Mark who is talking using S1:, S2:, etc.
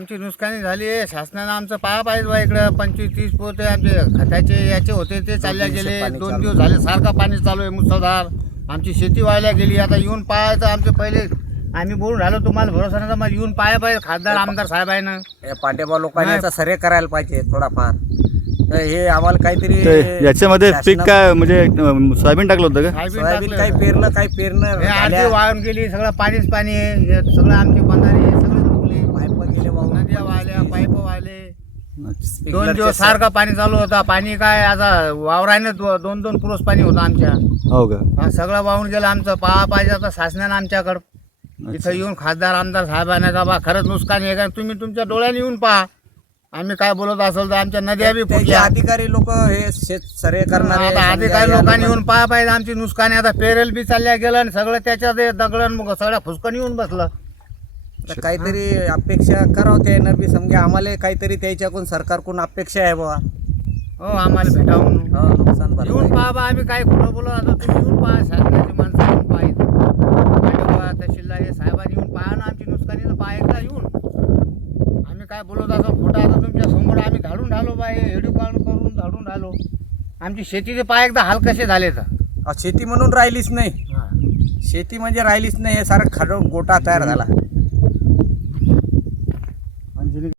S1: आमची नुकसानी झाली आहे. शासनानं आमचं पाहा पाहिजे बा. इकडं 25-30 पोते आमचे खताचे याचे होते ते चालल्या गेले. 2 दिवस झाले सारखा पाणी चालू आहे मुसळधार. आमची शेती व्हायला गेली. आता येऊन पाहायचं आमचे पहिले आम्ही बोलून राहिलो तुम्हाला भरोसा नाही तर मग येऊन पाहायला पाहिजे खासदार आमदार साहेब आहे ना.
S2: या पांडेबा लोकांनी याचा सर्वे करायला पाहिजे थोडाफार. तर हे आम्हाला काहीतरी
S3: ते याच्यामध्ये पीक काय म्हणजे सोयाबीन टाकलं होतं का?
S2: सोयाबीन काही पेरलं काही पेरणं
S1: हे आधी
S2: झाल्या.
S1: वाहून गेली. सगळं पाणीच पाणी आहे. हे सगळं आमचे बंधारे हे सगळे तुटले.
S2: पाईप गेले वाहून.
S1: नद्या वाहल्या पाईप वाहले.
S3: अच्छा.
S1: 2 दिवस सारखं पाणी चालू होता. पाणी काय आता वावराने 2-2 पुरुष पाणी होतं आमच्या.
S3: हो का?
S1: हा सगळं वाहून गेलं आमचं. पाहा पाहिजे आता शासनानं आमच्याकडं. इथं येऊन खासदार आमदार साहेबांना का बा खरंच नुकसान आहे का तुम्ही तुमच्या डोळ्याने येऊन पहा. आम्ही काय बोलत असेल तर आमच्या नद्या बी
S2: त्याचे
S1: फुटल्या.
S2: अधिकारी लोक हे शेत सर्वे करणारे
S1: आता
S2: समजा
S1: अधिकारी
S2: या
S1: लोकांनी येऊन पहा पाहिजे आमची नुकसान आहे. आता पेरेल बी चालल्या गेलं आणि सगळं त्याच्यात दगडण मग सगळ्या फुसकन येऊन बसलं.
S2: तर काहीतरी अपेक्षा करावं त्या येणार बी समजा आम्हाला काहीतरी त्याच्याकडून सरकारकडून अपेक्षा आहे बाबा.
S1: हो आम्हाला भेटावून
S2: नुकसान भरपाई.
S1: येऊन पहा बा. आम्ही काय खोटं बोलत आता तुम्ही येऊन पहा. शासनाची माणसं येऊन पाहिजे. तहसीलदार हे साहेबांनी येऊन पहा ना आमची नुकसानी तर पहा एकदा येऊन. आम्ही काय बोलत असं खोटं आता तुमच्या समोर आम्ही धाडून राहिलो बा. हेडू करून धाडून राहिलो. आमची शेतीचे पहा एकदा हाल कसे झाले तर.
S2: शेती म्हणून राहिलीच नाही. शेती म्हणजे राहिलीच नाही. हे सारं खडं गोटा तयार झाला.